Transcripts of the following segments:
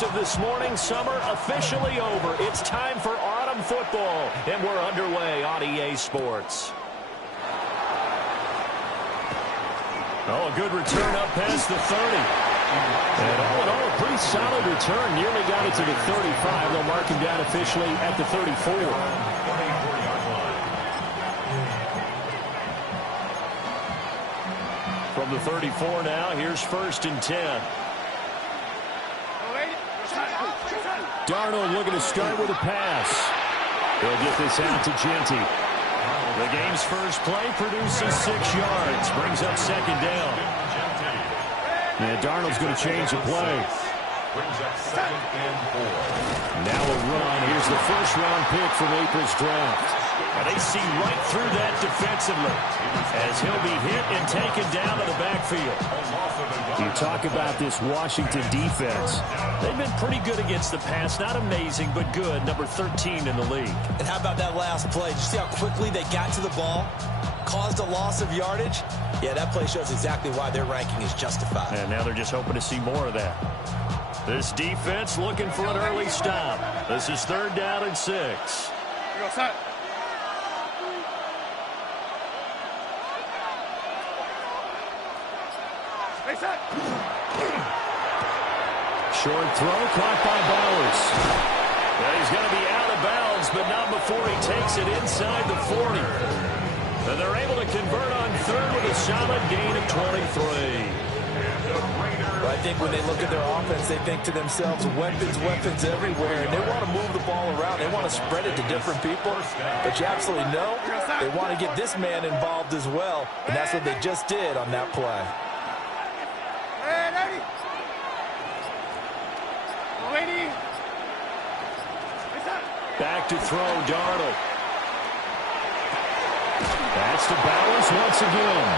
As of this morning, summer officially over. It's time for autumn football, and we're underway on EA Sports. Oh, a good return up past the 30. And all in all, a pretty solid return. Nearly got it to the 35. They'll mark him down officially at the 34. From the 34 now, here's 1st and 10. Darnold looking to start with a pass. He'll get this out to Genty. The game's first play produces 6 yards. Brings up 2nd down. And Darnold's going to change the play. Now a run. Here's the first-round pick from April's draft. And they see right through that defensively as he'll be hit and taken down to the backfield. You talk about this Washington defense. They've been pretty good against the pass. Not amazing, but good. Number 13 in the league. And how about that last play? Did you see how quickly they got to the ball? Caused a loss of yardage? Yeah, that play shows exactly why their ranking is justified. And now they're just hoping to see more of that. This defense looking for an early stop. This is 3rd down and 6. Short throw caught by Bowers. Well, he's going to be out of bounds, but not before he takes it inside the 40. And they're able to convert on 3rd with a solid gain of 23. I think when they look at their offense, they think to themselves, weapons, weapons everywhere. And they want to move the ball around. They want to spread it to different people. But you absolutely know they want to get this man involved as well. And that's what they just did on that play. Back to throw, Darnold. That's to Bowers once again.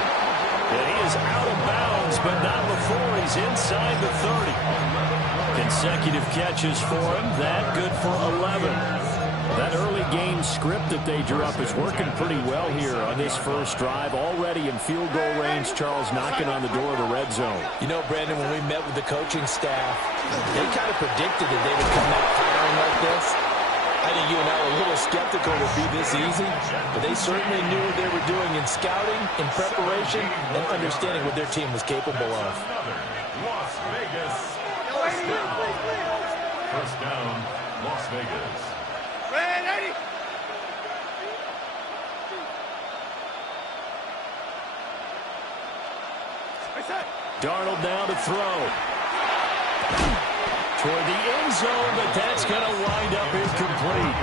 And he is out of bounds, but not before he's inside the 30. Consecutive catches for him. That good for 11. That early game script that they drew up is working pretty well here on this first drive. Already in field goal range, Charles knocking on the door of the red zone. You know, Brandon, when we met with the coaching staff, they kind of predicted that they would come out firing like this. I think you and I were a little skeptical it would be this easy, but they certainly knew what they were doing in scouting, in preparation, and understanding what their team was capable of. Las Vegas. First down, Las Vegas. Ready. Darnold now to throw. Toward the end zone, but that's going to wind up incomplete.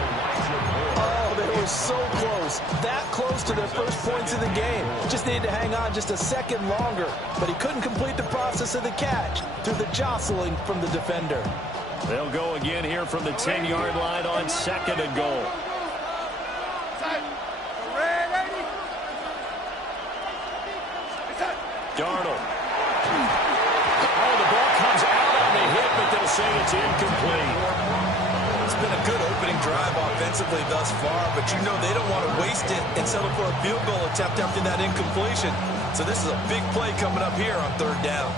Oh, they were so close. That close to their first points of the game. Just needed to hang on just a second longer. But he couldn't complete the process of the catch through the jostling from the defender. They'll go again here from the 10-yard line on 2nd and goal. Darnold. Oh, the ball comes out on the hit, but they'll say it's incomplete. It's been a good opening drive offensively thus far, but you know they don't want to waste it and settle for a field goal attempt after that incompletion. So this is a big play coming up here on 3rd down.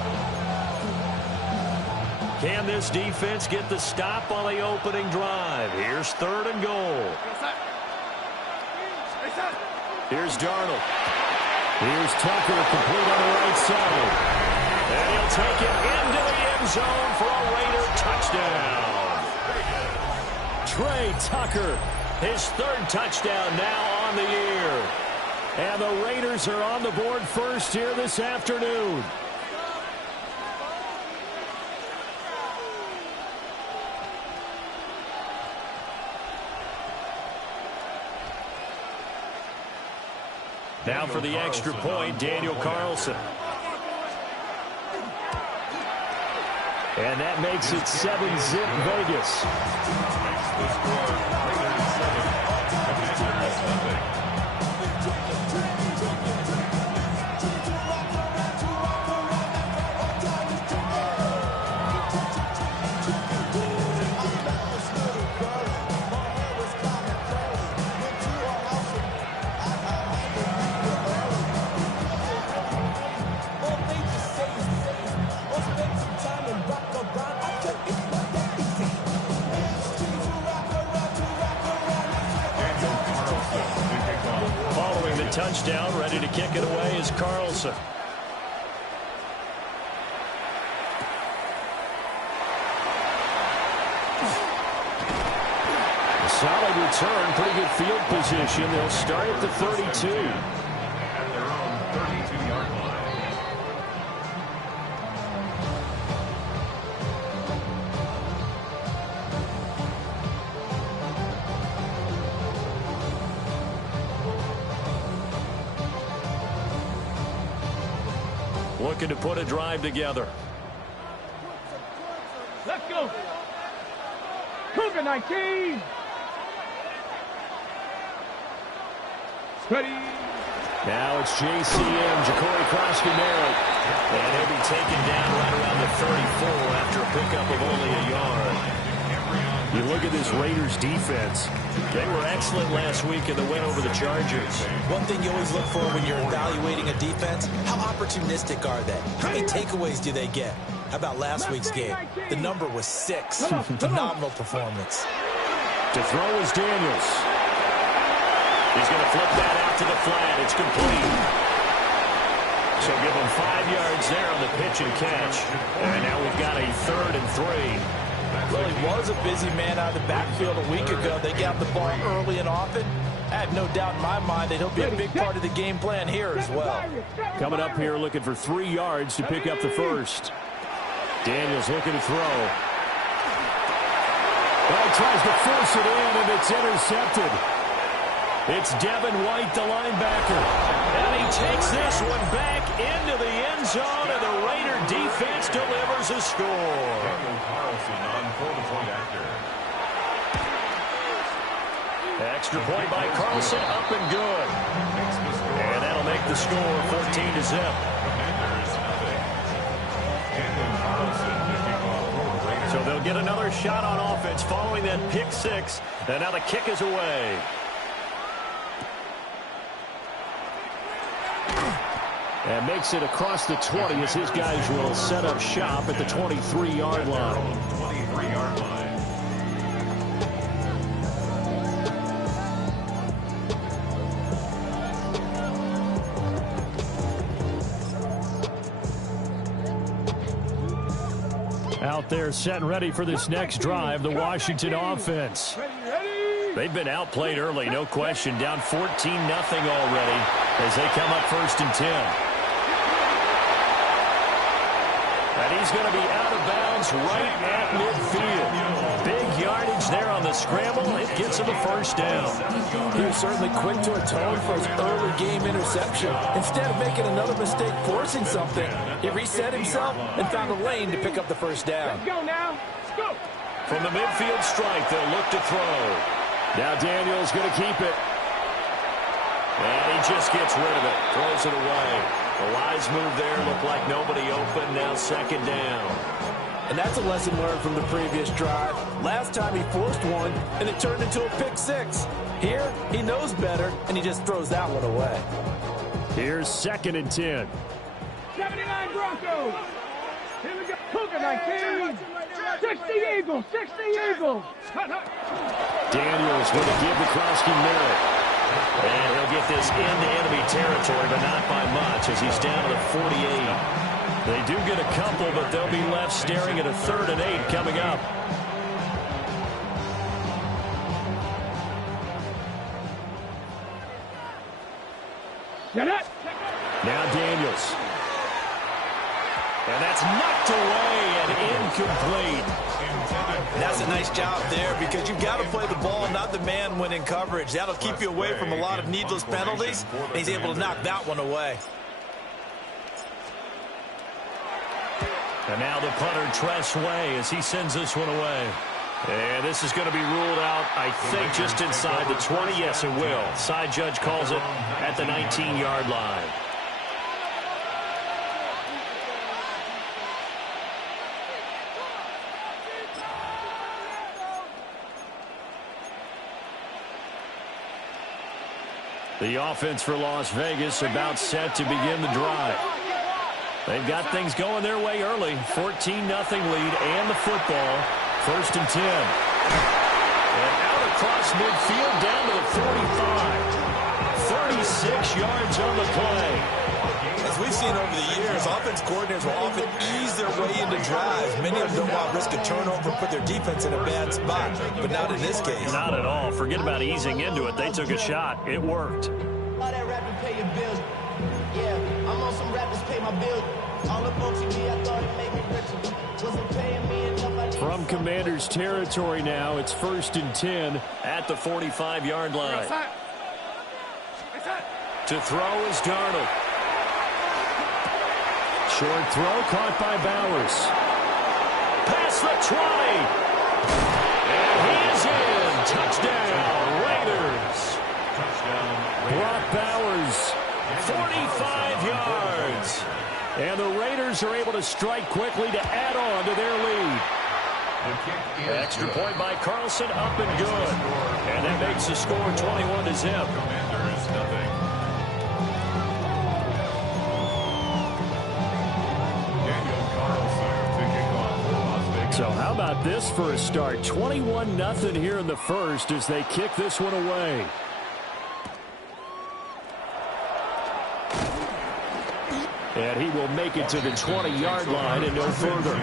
Can this defense get the stop on the opening drive? Here's 3rd and goal. Here's Darnold. Here's Tucker, complete on the right side. And he'll take it into the end zone for a Raider touchdown. Trey Tucker, his 3rd touchdown now on the year. And the Raiders are on the board first here this afternoon. Now for the extra point, Daniel Carlson. And that makes it 7-zip Vegas. touchdown. Ready to kick it away is Carlson. A solid return, pretty good field position. They'll start at the 32. At their own 32-yard line. Looking to put a drive together. Let's go. Cougar 19. Ready. Now it's JCM, Ja'Cory Krosky-Merritt. And he'll be taken down right around the 34 after a pickup of only a yard. You look at this Raiders defense. They were excellent last week in the win over the Chargers. One thing you always look for when you're evaluating a defense, how opportunistic are they? How many takeaways do they get? How about last week's game? The number was 6. Phenomenal performance. To throw is Daniels. He's going to flip that out to the flat. It's complete. So give him 5 yards there on the pitch and catch. And now we've got a 3rd and 3. Well, he was a busy man out of the backfield a week ago. They got the ball early and often. I have no doubt in my mind that he'll be a big part of the game plan here as well. Coming up here looking for 3 yards to pick up the first. Daniels looking to throw. Well, he tries to force it in, and it's intercepted. It's Devin White, the linebacker. And he takes this one back into the end zone, and the Raider defense delivers a score. Daniel Carlson on full-point actor. Extra point by Carlson, up and good. And that'll make the score 14-0. Commanders, nothing. Daniel Carlson to kick off for the Raiders. So they'll get another shot on offense following that pick 6. And now the kick is away. And makes it across the 20 as his guys will set up shop at the 23-yard line. 23-yard line. Out there set and ready for this next drive, the Washington offense. They've been outplayed early, no question. Down 14-0 already as they come up 1st and 10. And he's going to be out of bounds right at midfield. Big yardage there on the scramble. It gets him a first down. He was certainly quick to atone for his early game interception. Instead of making another mistake forcing something, he reset himself and found a lane to pick up the first down. Let's go now. Let's go. From the midfield strike, they'll look to throw. Now Daniels going to keep it. And he just gets rid of it. Throws it away. A wise move there. Looked like nobody open. Now 2nd down. And that's a lesson learned from the previous drive. Last time he forced one, and it turned into a pick 6. Here, he knows better, and he just throws that one away. Here's 2nd and 10. 79 Broncos. Here we go. Cougar 19. 60 Eagles. 60 Eagles. Daniels going to give the Krosky-Merritt. And he'll get this into enemy territory, but not by much as he's down to the 48. They do get a couple, but they'll be left staring at a 3rd and 8 coming up. Now Daniels. And that's knocked away and incomplete. That's a nice job there because you've got to play the ball, not the man when in coverage. That'll keep you away from a lot of needless penalties, and he's able to knock that one away. And now the punter, Tress Way, as he sends this one away. And this is going to be ruled out, I think, just inside the 20. Yes, it will. Side judge calls it at the 19-yard line. The offense for Las Vegas about set to begin the drive. They've got things going their way early. 14-0 lead and the football. 1st and 10. And out across midfield down to the 45. 36 yards on the play. As we've seen over the years, offense coordinators will often ease their way into drives. Many of them don't want to risk a turnover and put their defense in a bad spot, but not in this case. Not at all. Forget about easing into it. They took a shot. It worked. All that rapping pay your bills. Yeah, I'm on some rappers pay my bills. All up on TV, I thought it made me richer. Wasn't paying me enough. I From Commanders territory now, it's 1st and 10 at the 45-yard line. To throw is Darnold. Short throw caught by Bowers. Past the 20. And he is in. Touchdown, Raiders. Brock Bowers, 45 yards. And the Raiders are able to strike quickly to add on to their lead. Extra point by Carlson, up and good. And that makes the score 21-0. Commanders, nothing. Daniel Carlson picking off for Las Vegas. So how about this for a start? 21-0 here in the first as they kick this one away. And he will make it to the 20-yard line and no further.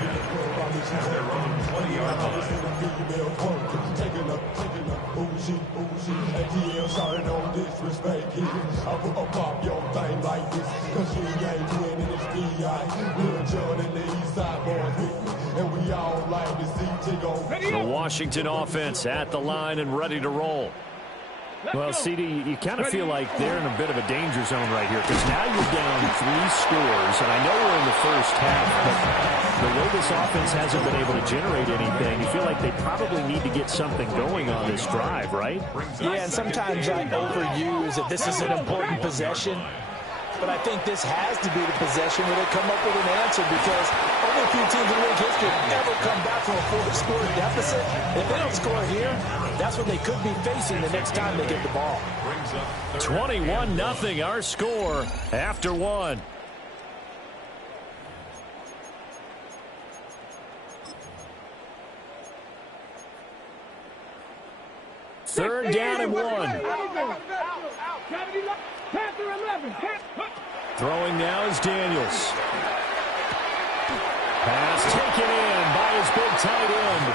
The Washington offense at the line and ready to roll. Well, CD, you kind of feel like they're in a bit of a danger zone right here because now you're down 3 scores, and I know we're in the first half, but the way this offense hasn't been able to generate anything, you feel like they probably need to get something going on this drive, right? Yeah, and sometimes I overuse that this is an important possession. But I think this has to be the possession where they come up with an answer because only a few teams in league history have ever come back from a 4-score deficit. If they don't score here, that's what they could be facing the next time they get the ball. 21-0 our score after 1. Third down and 1. Throwing now is Daniels. Pass taken in by his big tight end.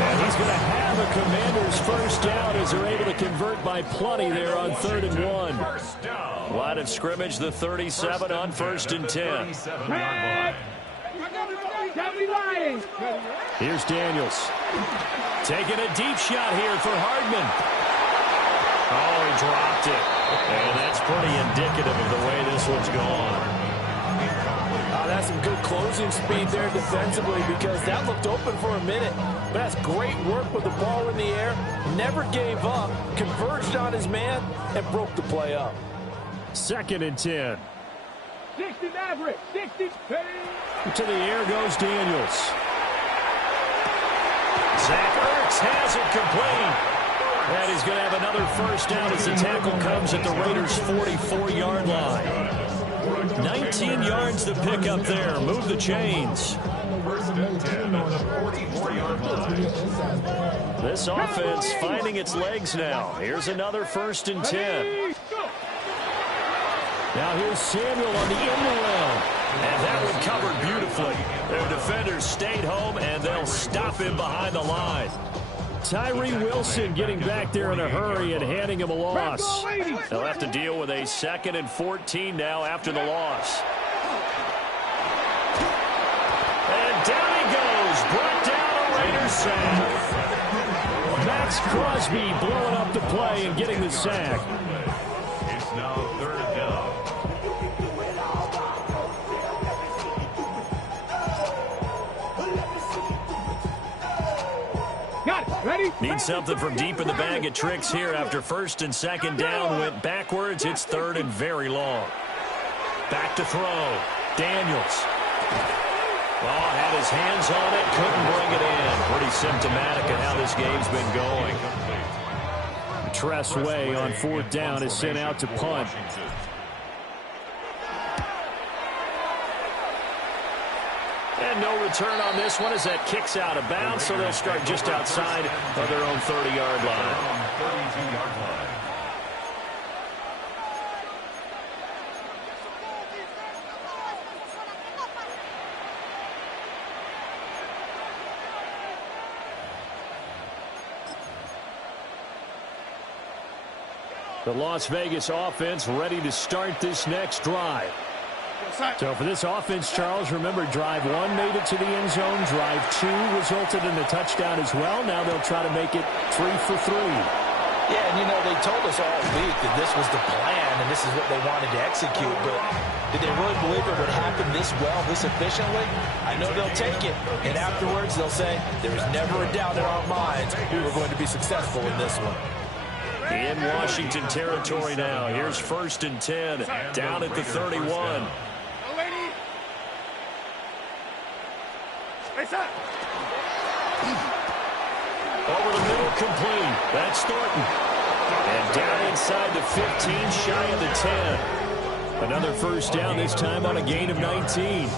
And he's going to have a Commanders first down as they're able to convert by plenty there on 3rd and 1. Line of scrimmage, the 37 on 1st and 10. Here's Daniels. Taking a deep shot here for Hardman. Oh, he dropped it. And that's pretty indicative of the way this one's gone. That's some good closing speed there defensively because that looked open for a minute. But that's great work with the ball in the air. Never gave up, converged on his man, and broke the play up. 2nd and 10. 60 Maverick, 60. To the air goes Daniels. Zach Ertz has it complete. And he's going to have another first down as the tackle comes at the Raiders' 44-yard line. 19 yards to pick up there. Move the chains. 1st and 10 on the 44-yard line. This offense finding its legs now. Here's another 1st and 10. Now here's Samuel on the end around. And that one covered beautifully. Their defenders stayed home, and they'll stop him behind the line. Tyree Wilson getting back there in a hurry and handing him a loss. They'll have to deal with a 2nd and 14 now after the loss. And down he goes. Brought down a Raiders sack. Max Crosby blowing up the play and getting the sack. It's now 3rd down. Ready? Need something from deep in the bag of tricks here after 1st and 2nd down went backwards. It's 3rd and very long. Back to throw. Daniels. Oh, had his hands on it. Couldn't bring it in. Pretty symptomatic of how this game's been going. Tress Way on 4th down is sent out to punt. And no return on this one as that kicks out of bounds, so they'll start just outside of their own 30-yard line. The Las Vegas offense ready to start this next drive. So for this offense, Charles, remember, drive 1 made it to the end zone. Drive 2 resulted in a touchdown as well. Now they'll try to make it 3 for 3. Yeah, and you know, they told us all week that this was the plan and this is what they wanted to execute, but did they really believe it would happen this well, this efficiently? I know they'll take it, and afterwards they'll say, there was never a doubt in our minds we were going to be successful in this one. In Washington territory now. Here's 1st and 10, down at the 31. Over the middle, complete. That's Thornton. And down inside the 15, shy of the 10. Another first down, this time on a gain of 19.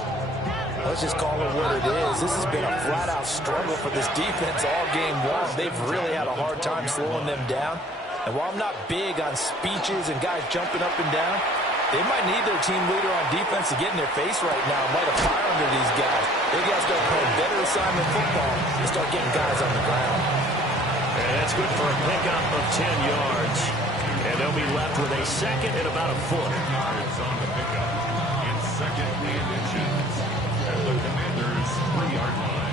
Let's just call it what it is. This has been a flat-out struggle for this defense all game long. They've really had a hard time slowing them down. And while I'm not big on speeches and guys jumping up and down, they might need their team leader on defense to get in their face right now and light a fire under these guys. They got to start playing better assignment football and start getting guys on the ground. And that's good for a pickup of 10 yards. And they'll be left with a second and about a foot. Yards on the pickup. It's 2nd and inches at the Commanders' 3-yard line.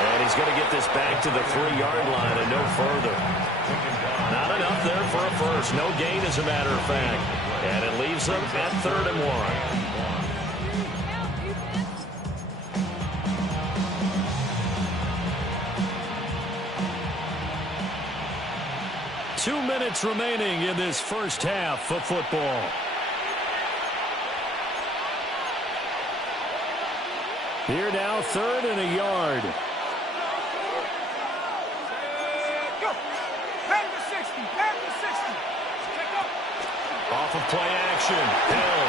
And he's going to get this back to the 3-yard line and no further. Not enough there for a first. No gain, as a matter of fact. And it leaves them at 3rd and 1. 2 minutes remaining in this first half of football. Here now, 3rd and a yard. Off of play action. Hill.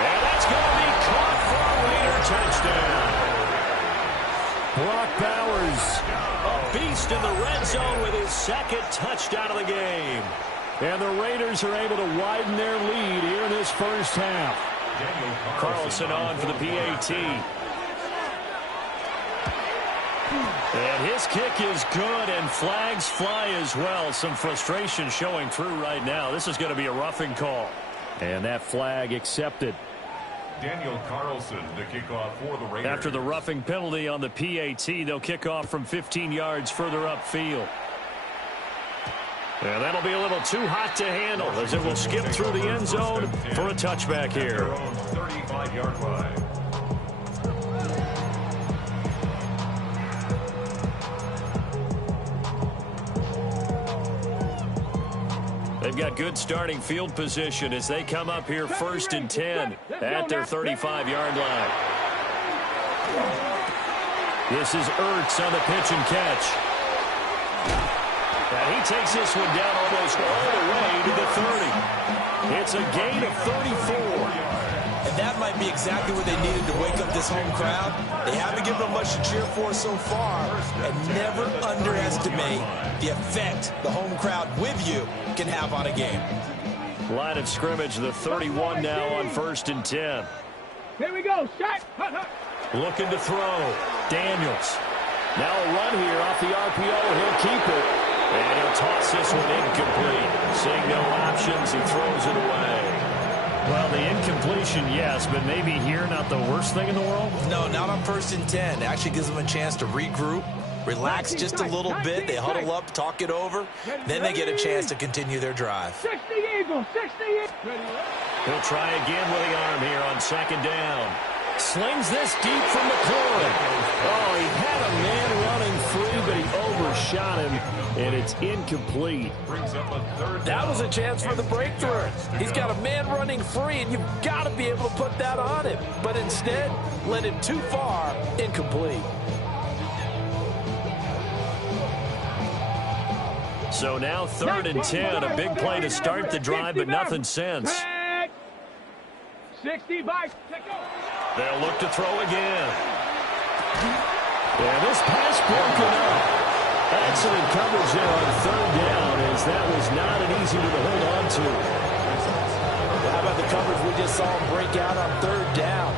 And that's going to be caught for a Raider touchdown. Brock Bowers, a beast in the red zone with his 2nd touchdown of the game. And the Raiders are able to widen their lead here in this first half. Carlson on for the PAT. And his kick is good, and flags fly as well. Some frustration showing through right now. This is going to be a roughing call. And that flag accepted. Daniel Carlson to kick off for the Raiders. After the roughing penalty on the PAT, they'll kick off from 15 yards further upfield. And that'll be a little too hot to handle as it will skip through the end zone for a touchback here. Their own 35-yard line. They've got good starting field position as they come up here 1st and 10 at their 35-yard line. This is Ertz on the pitch and catch. And he takes this one down almost all the way to the 30. It's a gain of 34. And that might be exactly what they needed to wake up this home crowd. They haven't given them much to cheer for so far. And never underestimate the effect the home crowd with you can have on a game. Line of scrimmage, the 31 now on 1st and 10. Here we go. Shot. Looking to throw. Daniels. Now a run here off the RPO, and he'll keep it. And he'll toss this one incomplete. Seeing no options, he throws it away. Well, the incompletion, yes, but maybe here not the worst thing in the world? No, not on 1st and 10. It actually gives them a chance to regroup, relax just a little bit. They huddle up, talk it over. Then they get a chance to continue their drive. 60 Eagles, 60 Eagles. He'll try again with the arm here on 2nd down. Slings this deep from McLaurin. Oh, he had a man running free, but he overshot him, and it's incomplete. That was a chance for the breakthrough. He's got a man running free, and you've got to be able to put that on him. But instead, led him too far, incomplete. So now 3rd and 10, a big play to start the drive, but nothing since. 60 by. They'll look to throw again. Yeah, this pass broken up. Excellent coverage there on 3rd down, as that was not an easy one to hold on to. How about the coverage we just saw him break out on third down.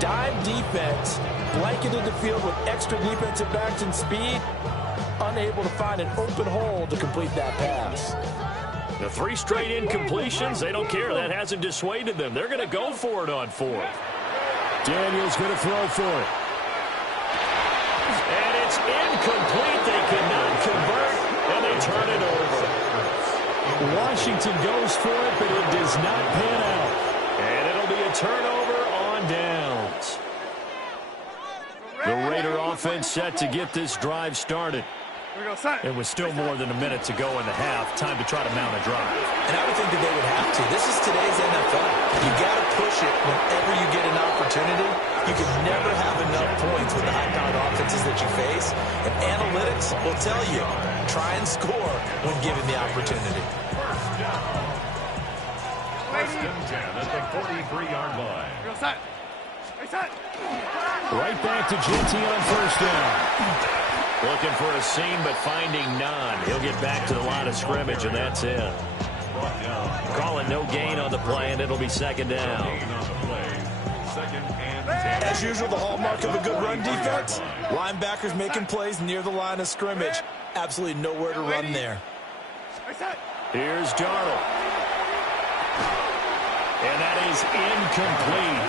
Dime defense, blanketed the field with extra defensive backs and speed, unable to find an open hole to complete that pass. The 3 straight incompletions, they don't care. That hasn't dissuaded them. They're going to go for it on 4th. Daniels going to throw for it. And it's incomplete. They cannot convert, and they turn it over. Washington goes for it, but it does not pan out. And it'll be a turnover on downs. The Raider offense set to get this drive started. It was still more than a minute to go in the half. Time to try to mount a drive. And I would think that they would have to. This is today's NFL. You got to push it whenever you get an opportunity. You can never have enough points with the high-powered offenses that you face. And analytics will tell you, try and score when given the opportunity. First and 10 at the 43-yard line. Right back to Genty on first down. Looking for a seam, but finding none. He'll get back to the line of scrimmage, and that's it. Calling no gain on the play, and it'll be second down. As usual, the hallmark of a good run defense, linebackers making plays near the line of scrimmage. Absolutely nowhere to run there. Here's Darnold. And that is incomplete.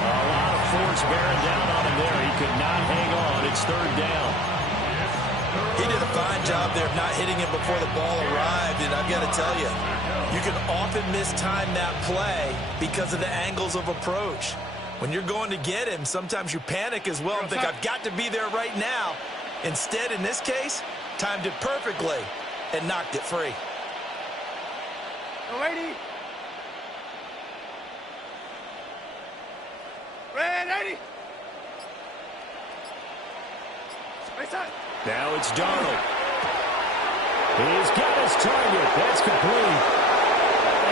A lot of force bearing down on him there. He could not hang on. It's third down. He did a fine job there of not hitting it before the ball arrived, and I've got to tell you, you can often mistime that play because of the angles of approach. When you're going to get him, sometimes you panic as well and think, I've got to be there right now. Instead, in this case, timed it perfectly and knocked it free. Ready? Ready? Now it's Darnold. He's got his target. That's complete.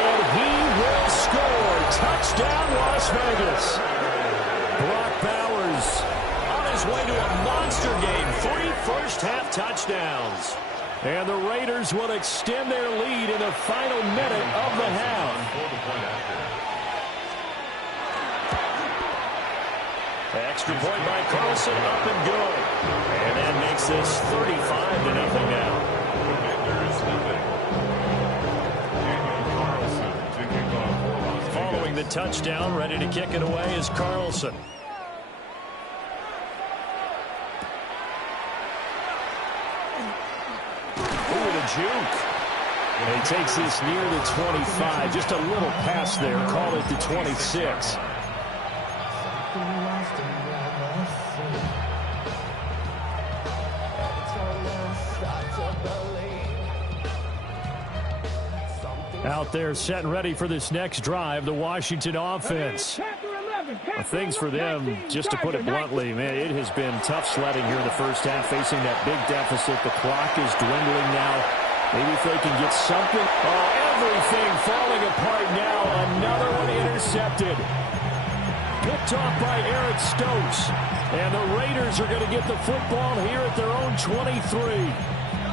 And he will score. Touchdown, Las Vegas. Brock Bowers on his way to a monster game. 3 first-half touchdowns. And the Raiders will extend their lead in the final minute of the half. Extra point by Carlson, up and good. And that makes this 35-0 now. Following the touchdown, ready to kick it away is Carlson. Ooh, the juke. And he takes this near the 25. Just a little pass there. Call it the 26. Out there set and ready for this next drive, the Washington offense. Things for them, just to put it bluntly, man, it has been tough sledding here in the first half, facing that big deficit. The clock is dwindling now. Maybe if they can get something. Oh, everything falling apart now. Another one intercepted. Picked off by Eric Stokes. And the Raiders are going to get the football here at their own 23.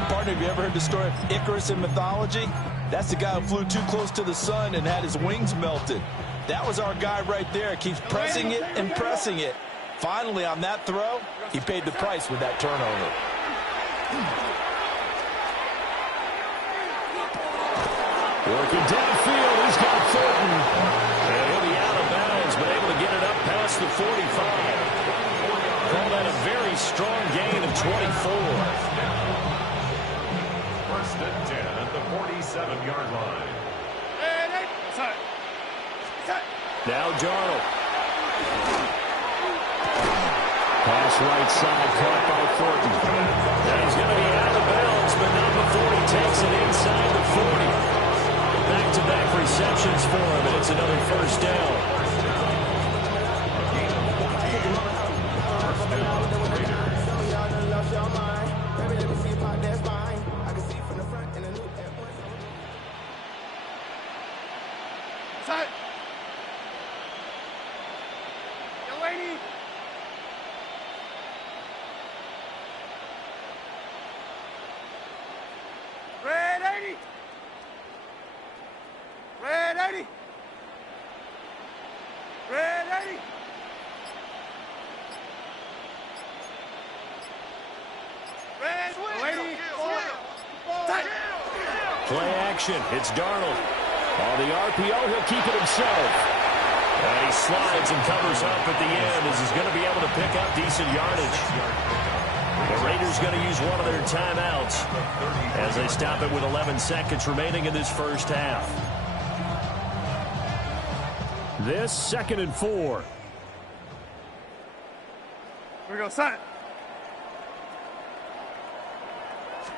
Partner, have you ever heard the story of Icarus in mythology? That's the guy who flew too close to the sun and had his wings melted. That was our guy right there. Keeps pressing it and pressing it. Finally, on that throw, he paid the price with that turnover. Working downfield, he's got Thornton. And he'll be out of bounds, but able to get it up past the 45. Call that a very strong gain of 24. First and 10 at the 47-yard line. Now Darnold. Pass right side, caught by Thornton. And he's going to be out of bounds, but not before he takes it inside the 40. Back-to-back receptions for him, and it's another first down. Play action. It's Darnold. On the RPO, he'll keep it himself. And he slides and covers up at the end as he's going to be able to pick up decent yardage. The Raiders going to use one of their timeouts as they stop it with 11 seconds remaining in this first half. This 2nd and 4. Here we go, son.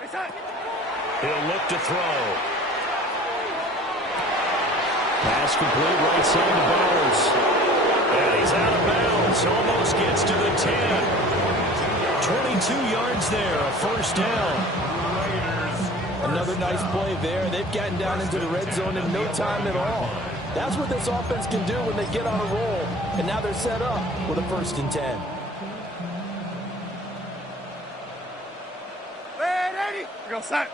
Hey, son. He'll look to throw. Pass complete right side to Bowers. And he's out of bounds. Almost gets to the 10. 22 yards there, a first down. Another nice play there. They've gotten down into the red zone in no time at all. That's what this offense can do when they get on a roll. And now they're set up with a 1st and 10. Here we go, son.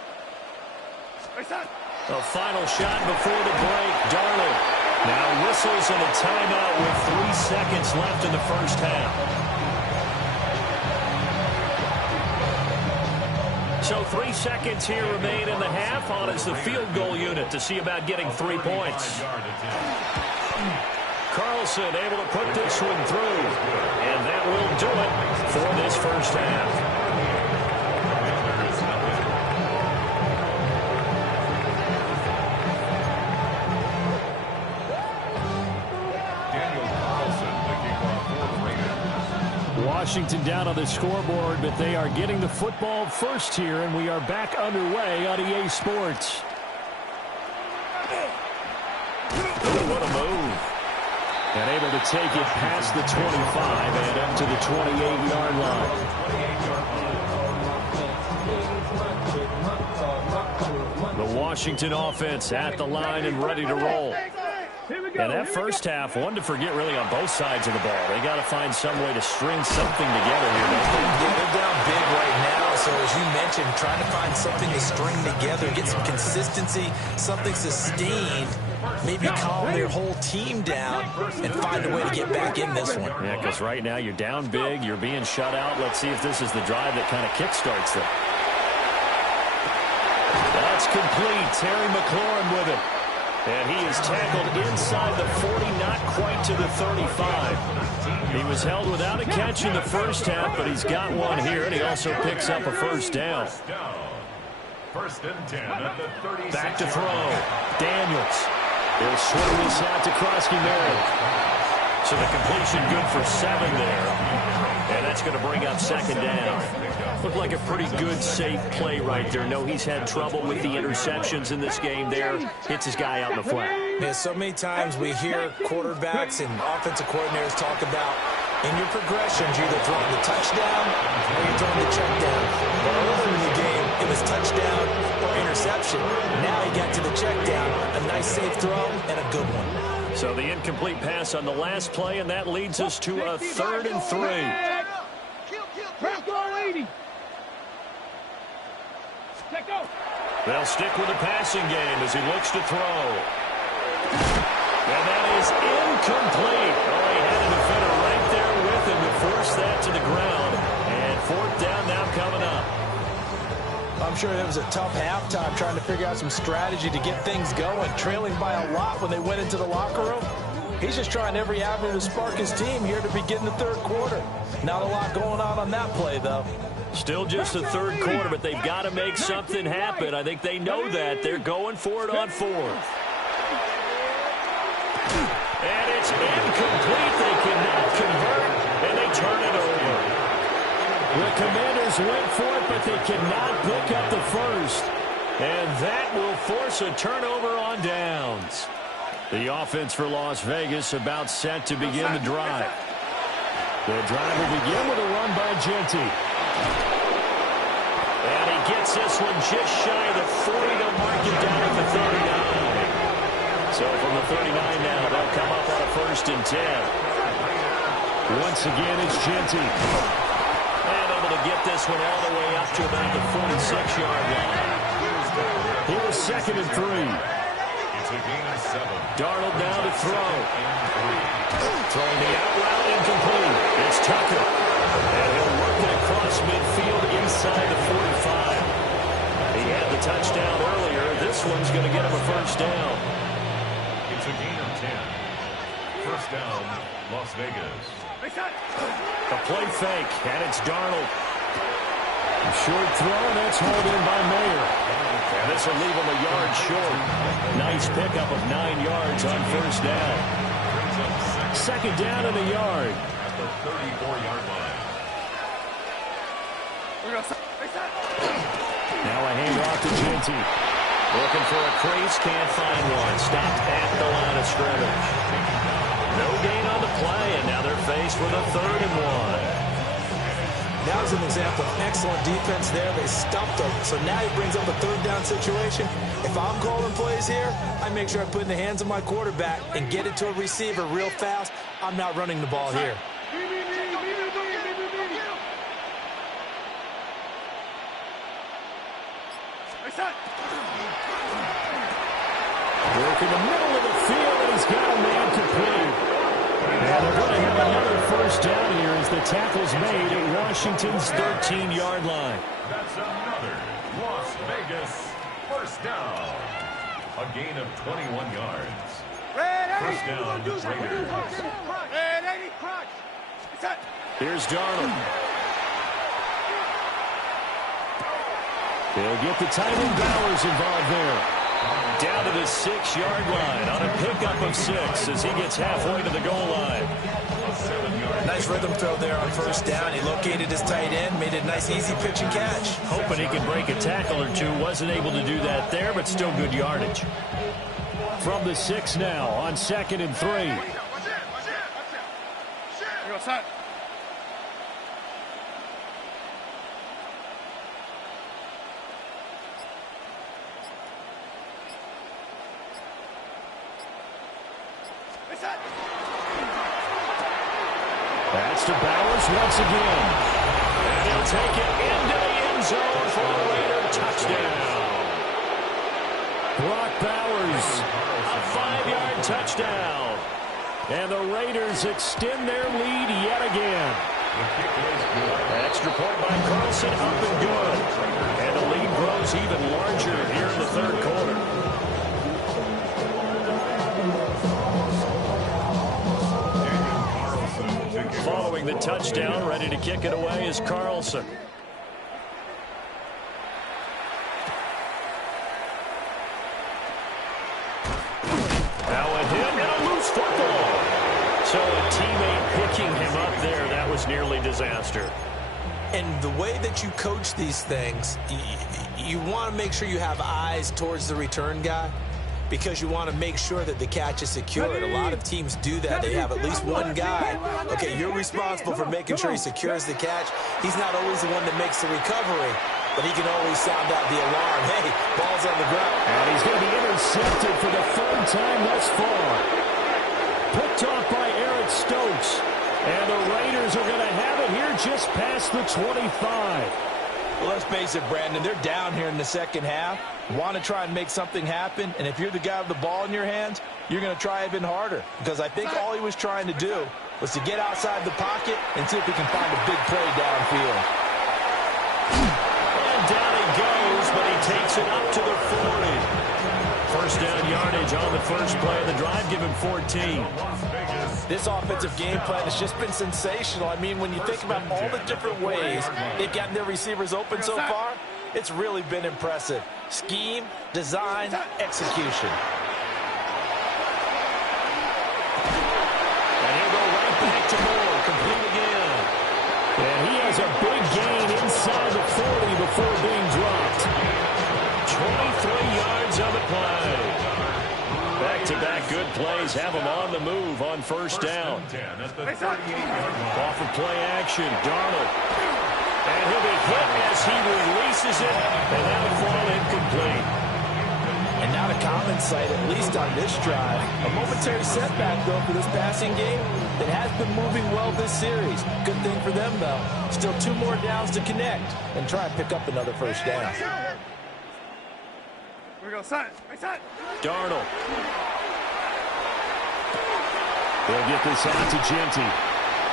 Hey, son. A final shot before the break. Darnold now whistles in a timeout with 3 seconds left in the first half. So 3 seconds here remain in the half. On is the field goal unit to see about getting 3 points. Carlson able to put this one through. And that will do it for this first half. Washington down on the scoreboard, but they are getting the football first here, and we are back underway on EA Sports. What a move. And able to take it past the 25 and up to the 28-yard line. The Washington offense at the line and ready to roll. And that first half, one to forget really on both sides of the ball. They got to find some way to string something together here. Yeah, they're down big right now. So as you mentioned, trying to find something to string together, get some consistency, something sustained, maybe calm their whole team down and find a way to get back in this one. Yeah, because right now you're down big, you're being shut out. Let's see if this is the drive that kind of kickstarts them. That's complete. Terry McLaurin with it. And he is tackled inside the 40, not quite to the 35. He was held without a catch in the first half, but he's got one here, and he also picks up a first down. 1st and 10 at the 36. Back to throw. Daniels. He'll swing this out to Krosky-Merritt. So the completion good for 7 there. And that's going to bring up 2nd down. Looked like a pretty good, safe play right there. No, he's had trouble with the interceptions in this game there. Hits his guy out in the flat. Yeah, so many times we hear quarterbacks and offensive coordinators talk about in your progressions, you're either throwing the touchdown or you're throwing the check down. But earlier in the game, it was touchdown or interception. Now he got to the check down. A nice safe throw and a good one. So the incomplete pass on the last play, and that leads us to a 3rd and 3. They'll stick with the passing game as he looks to throw. And that is incomplete. Oh, he had a defender right there with him to force that to the ground. And 4th down now coming up. I'm sure it was a tough halftime trying to figure out some strategy to get things going, trailing by a lot when they went into the locker room. He's just trying every avenue to spark his team here to begin the 3rd quarter. Not a lot going on that play, though. Still just the 3rd quarter, but they've got to make something happen. I think they know that. They're going for it on 4th. And it's incomplete. They cannot convert, and they turn it over. The Commanders went for it, but they cannot pick up the first. And that will force a turnover on downs. The offense for Las Vegas about set to begin the drive. The drive will begin with a run by Genty. And he gets this one just shy of the 40 to mark it down at the 39. So from the 39 now, they'll come up on a 1st and 10. Once again, it's Genty. And able to get this one all the way up to about the 46-yard line. He was 2nd and 3. a gain of 7. Darnold now to throw. Throwing the out route incomplete. It's Tucker. And he'll work it across midfield inside the 45. He had the touchdown earlier. This one's going to get him a first down. It's a gain of 10. First down, Las Vegas. A play fake, and it's Darnold. A short throw, and that's hauled in by Mayer. And this will leave him a yard short. Nice pickup of 9 yards on first down. Second down and a yard. At the 34-yard line. Now a handoff to Ginty. Looking for a crease, can't find one. Stopped at the line of scrimmage. No gain on the play, and now they're faced with a 3rd and 1. That was an example of excellent defense there. They stumped him. So now he brings up a 3rd down situation. If I'm calling plays here, I make sure I put it in the hands of my quarterback and get it to a receiver real fast. I'm not running the ball here. Work in the middle of the field, and he's got a man complete. And they're going to have another first down here as the tackle's made at Washington's 13-yard line. That's another Las Vegas first down. A gain of 21 yards. First down, Raiders. Here's Darnold. They'll get the tight end Bowers involved there. Down to the 6-yard line on a pickup of 6 as he gets halfway to the goal line. Nice rhythm throw there on first down. He located his tight end, made a nice easy pitch and catch. Hoping he could break a tackle or two. Wasn't able to do that there, but still good yardage. From the 6 now on 2nd and 3. That's to Bowers once again. And he'll take it into the end zone for a Raider touchdown. Brock Bowers, a 5-yard touchdown. And the Raiders extend their lead yet again. Extra point by Carlson, up and good. And the lead grows even larger here in the 3rd quarter. Following the touchdown, ready to kick it away is Carlson. Now a hit and a loose football. So a teammate picking him up there, that was nearly disaster. And the way that you coach these things, you want to make sure you have eyes towards the return guy, because you want to make sure that the catch is secured. A lot of teams do that. They have at least one guy. Okay, you're responsible for making sure he secures the catch. He's not always the one that makes the recovery, but he can always sound out the alarm. Hey, ball's on the ground. And he's going to be intercepted for the 3rd time thus far. Picked off by Eric Stokes. And the Raiders are going to have it here just past the 25. Well, let's face it, Brandon, they're down here in the second half. Want to try and make something happen, and if you're the guy with the ball in your hands, you're going to try even harder, because I think all he was trying to do was to get outside the pocket and see if he can find a big play downfield. And down he goes, but he takes it up to the 40. First down yardage on the first play of the drive, give him 14. This offensive game plan has just been sensational. I mean, when you think about all the different ways they've gotten their receivers open so far, it's really been impressive. Scheme, design, execution. And he'll go right back to Moore, complete again. And he has a big gain inside the 40 before being dropped. 23 yards on the play. Back-to-back good plays have him on the move on first down. Off of play action, Darnold. And he'll be hit as he releases it, and that'll fall incomplete. And not a common sight, at least on this drive. A momentary setback, though, for this passing game that has been moving well this series. Good thing for them, though. Still 2 more downs to connect and try and pick up another first down. Darnold. They'll get this out to Genty.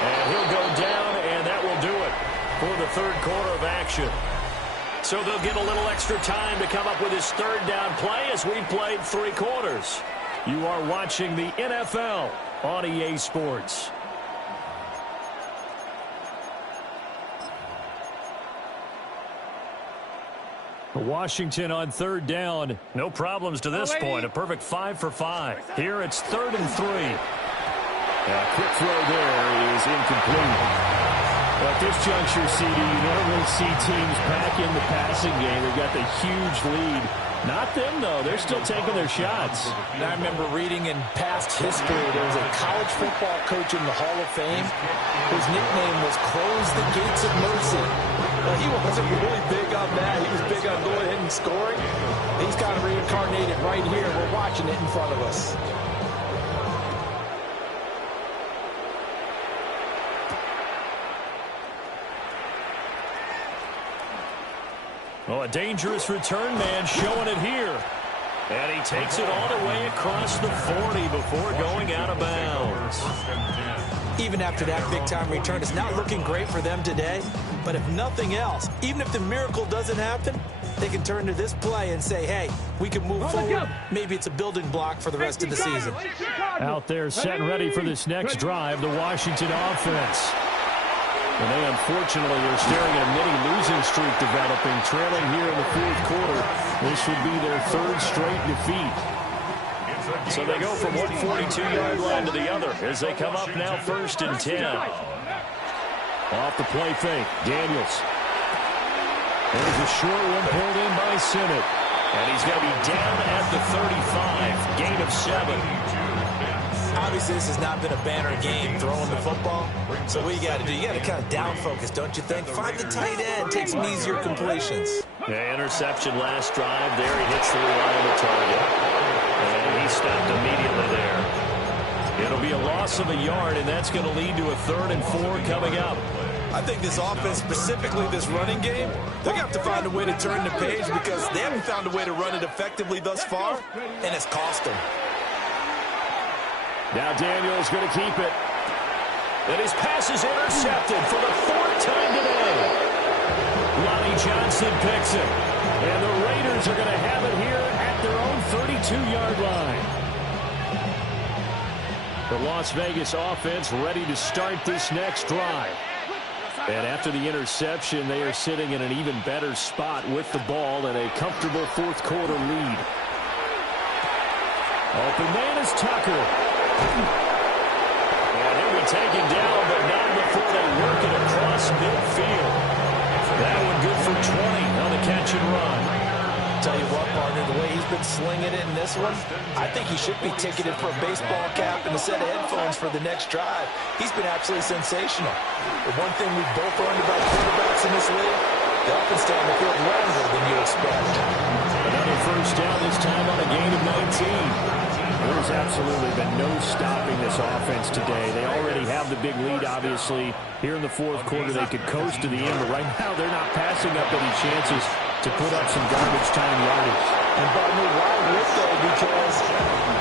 And he'll go down, and that will do it for the third quarter of action. So they'll get a little extra time to come up with his third down play as we've played 3 quarters. You are watching the NFL on EA Sports. Washington on third down. No problems to this point. A perfect 5 for 5. Here it's 3rd and 3. A quick throw there is incomplete. At this juncture, CD, you normally see teams pack in the passing game. They've got the huge lead. Not them, though. They're still taking their shots. And I remember reading in past history, there was a college football coach in the Hall of Fame whose nickname was Close the Gates of Mercy. Well, he wasn't really big on that. He was big on going ahead and scoring. He's kind of reincarnated right here. We're watching it in front of us. Oh, a dangerous return man showing it here. And he takes it all the way across the 40 before going out of bounds. Even after that big-time return, it's not looking great for them today. But if nothing else, even if the miracle doesn't happen, they can turn to this play and say, hey, we can move forward. Maybe it's a building block for the rest of the season. Out there set and ready for this next drive, the Washington offense. And they unfortunately are staring at a mini losing streak developing, trailing here in the 4th quarter. This would be their 3rd straight defeat. So they go from one 42-yard line to the other as they come up now 1st and 10. Off the play fake, Daniels. There's a short one pulled in by Sinnott. And he's going to be down at the 35, gain of 7. Obviously, this has not been a banner game throwing the football. So what you got to do, you got to kind of down focus, don't you think? Find the tight end, take some easier completions. Yeah, interception last drive. There he hits the line of the target. And he stopped immediately there. It'll be a loss of a yard, and that's going to lead to a 3rd and 4 coming up. I think this offense, specifically this running game, they're going to have to find a way to turn the page because they haven't found a way to run it effectively thus far, and it's cost them. Now Daniels going to keep it. And his pass is intercepted for the 4th time today. Lonnie Johnson picks it. And the Raiders are going to have it here at their own 32-yard line. The Las Vegas offense ready to start this next drive. And after the interception, they are sitting in an even better spot with the ball and a comfortable 4th quarter lead. Open man is Tucker. And he'll be taken down, but not before they work it across midfield. That one good for 20 on the catch and run. Tell you what, partner, the way he's been slinging it in this one, I think he should be ticketed for a baseball cap and a set of headphones for the next drive. He's been absolutely sensational. The one thing we've both learned about quarterbacks in this league, they often stay on the field longer than you expect. Another 1st down, this time on a gain of 19. There's absolutely been no stopping this offense today. They already have the big lead, obviously. Here in the 4th quarter, they could coast to the end, but right now they're not passing up any chances to put up some garbage time yardage. And Butler, why would they? Because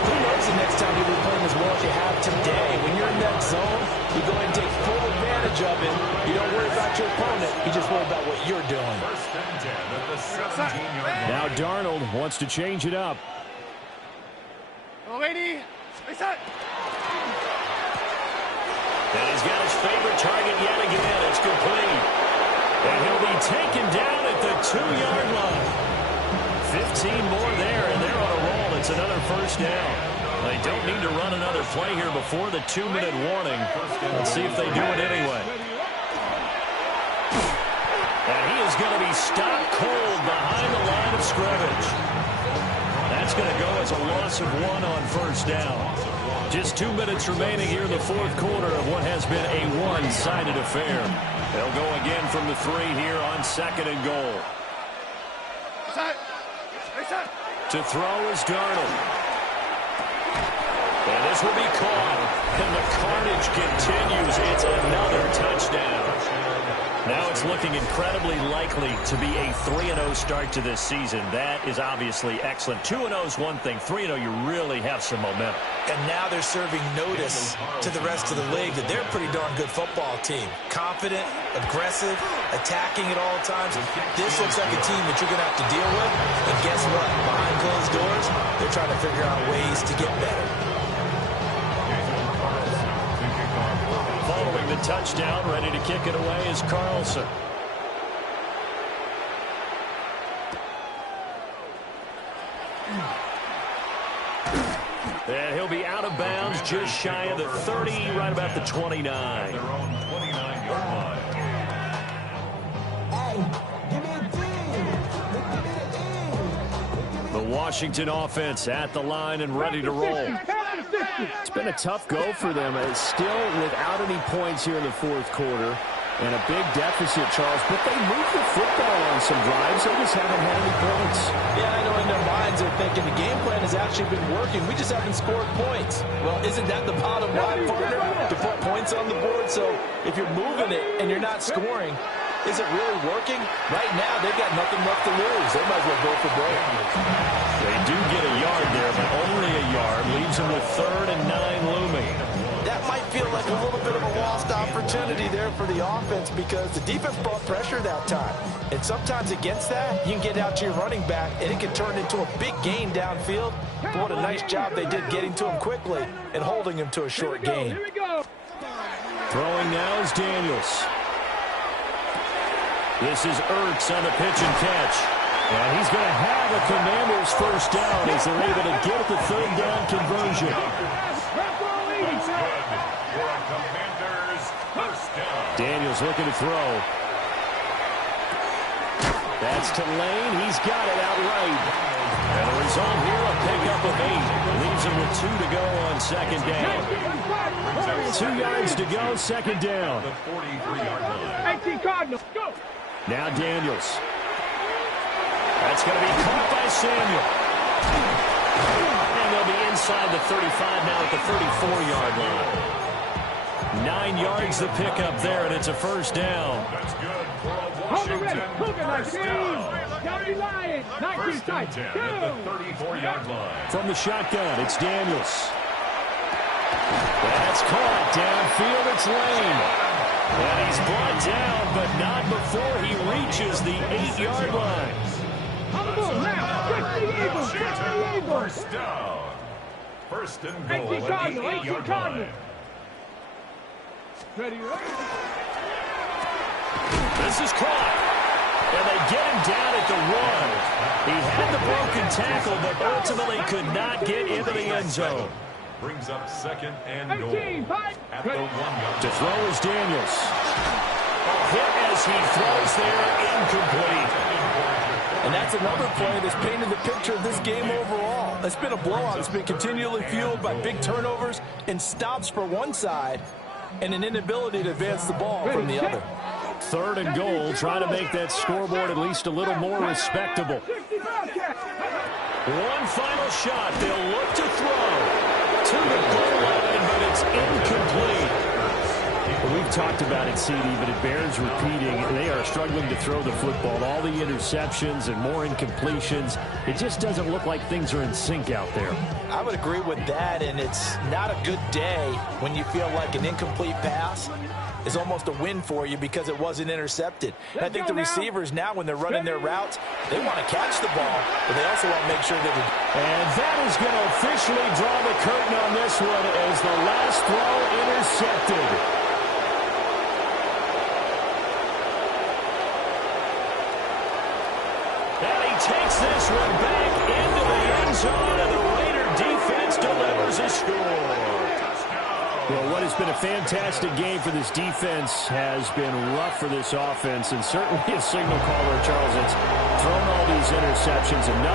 who knows the next time you'll be playing as well as you have today. When you're in that zone, you go ahead and take full advantage of it. You don't worry about your opponent. You just worry about what you're doing. Now Darnold wants to change it up. And he's got his favorite target yet again. It's complete. And he'll be taken down at the 2-yard line. 15 more there, and they're on a roll. It's another 1st down. They don't need to run another play here before the 2-minute warning. Let's see if they do it anyway. And he is going to be stopped cold behind the line of scrimmage. That's going to go as a loss of 1 on 1st down. Just 2 minutes remaining here in the 4th quarter of what has been a one-sided affair. They'll go again from the 3 here on 2nd and goal. To throw is Darnold. And this will be caught. And the carnage continues. It's another touchdown. Now it's looking incredibly likely to be a 3-0 start to this season. That is obviously excellent. 2-0 is one thing. 3-0, you really have some momentum. And now they're serving notice to the rest of the league that they're a pretty darn good football team. Confident, aggressive, attacking at all times. This looks like a team that you're going to have to deal with. And guess what? Behind closed doors, they're trying to figure out ways to get better. Following the touchdown, ready to kick it away is Carlson. And he'll be out of bounds just shy of the 30, right about the 29. Their own 29-yard line. The Washington offense at the line and ready to roll. It's been a tough go for them. It's still without any points here in the fourth quarter. And a big deficit, Charles. But they moved the football on some drives. They just haven't had any points. Yeah, I know in their minds they're thinking the game plan has actually been working. We just haven't scored points. Well, isn't that the bottom line, partner? To put points on the board. So if you're moving it and you're not scoring, is it really working? Right now, they've got nothing left to lose. They might as well go for broke. They do get a yard there, but only a yard. Leaves them with 3rd and 9 looming. That might feel like a little bit of a lost opportunity there for the offense because the defense brought pressure that time. And sometimes against that, you can get out to your running back, and it can turn into a big gain downfield. But what a nice job they did getting to him quickly and holding him to a short gain. Throwing now is Daniels. This is Ertz on the pitch and catch. And he's going to have a Commanders first down as they're able to get the 3rd down conversion. Daniels looking to throw. That's to Lane. He's got it outright. And the result here, a pickup of 8. Leaves him with 2 to go on 2nd down. 2 yards to go, 2nd down. The 43-yard line. Now Daniels. That's going to be caught by Samuel. And they'll be inside the 35 now at the 34-yard line. 9 yards the pickup there, and it's a first down. That's good for a Washington first down. First and 10 at the 34-yard line. From the shotgun, it's Daniels. That's caught downfield. It's Lane. And he's brought down, but not before he reaches the 8-yard line. First down. First and goal at the 8-yard line. This is caught. And they get him down at the 1. He had the broken tackle, but ultimately could not get into the end zone. Brings up 2nd and goal at the 1-yard. To throw is Daniels. Hit as he throws there, incomplete. And that's another play that's painted the picture of this game overall. It's been a blowout. It's been continually fueled by big turnovers and stops for one side and an inability to advance the ball from the other. 3rd and goal, trying to make that scoreboard at least a little more respectable. One final shot. They'll look to throw to the goal line, but it's incomplete. We've talked about it, CD, but it bears repeating. They are struggling to throw the football. All the interceptions and more incompletions. It just doesn't look like things are in sync out there. I would agree with that, and it's not a good day when you feel like an incomplete pass is almost a win for you because it wasn't intercepted. And I think the receivers now, when they're running their routes, they want to catch the ball, but they also want to make sure that And that is going to officially draw the curtain on this one as the last throw intercepted. And he takes this one back into the end zone, and the Raider defense delivers a score. Well, what has been a fantastic game for this defense has been rough for this offense, and certainly a signal caller, Charles. It's thrown all these interceptions. Another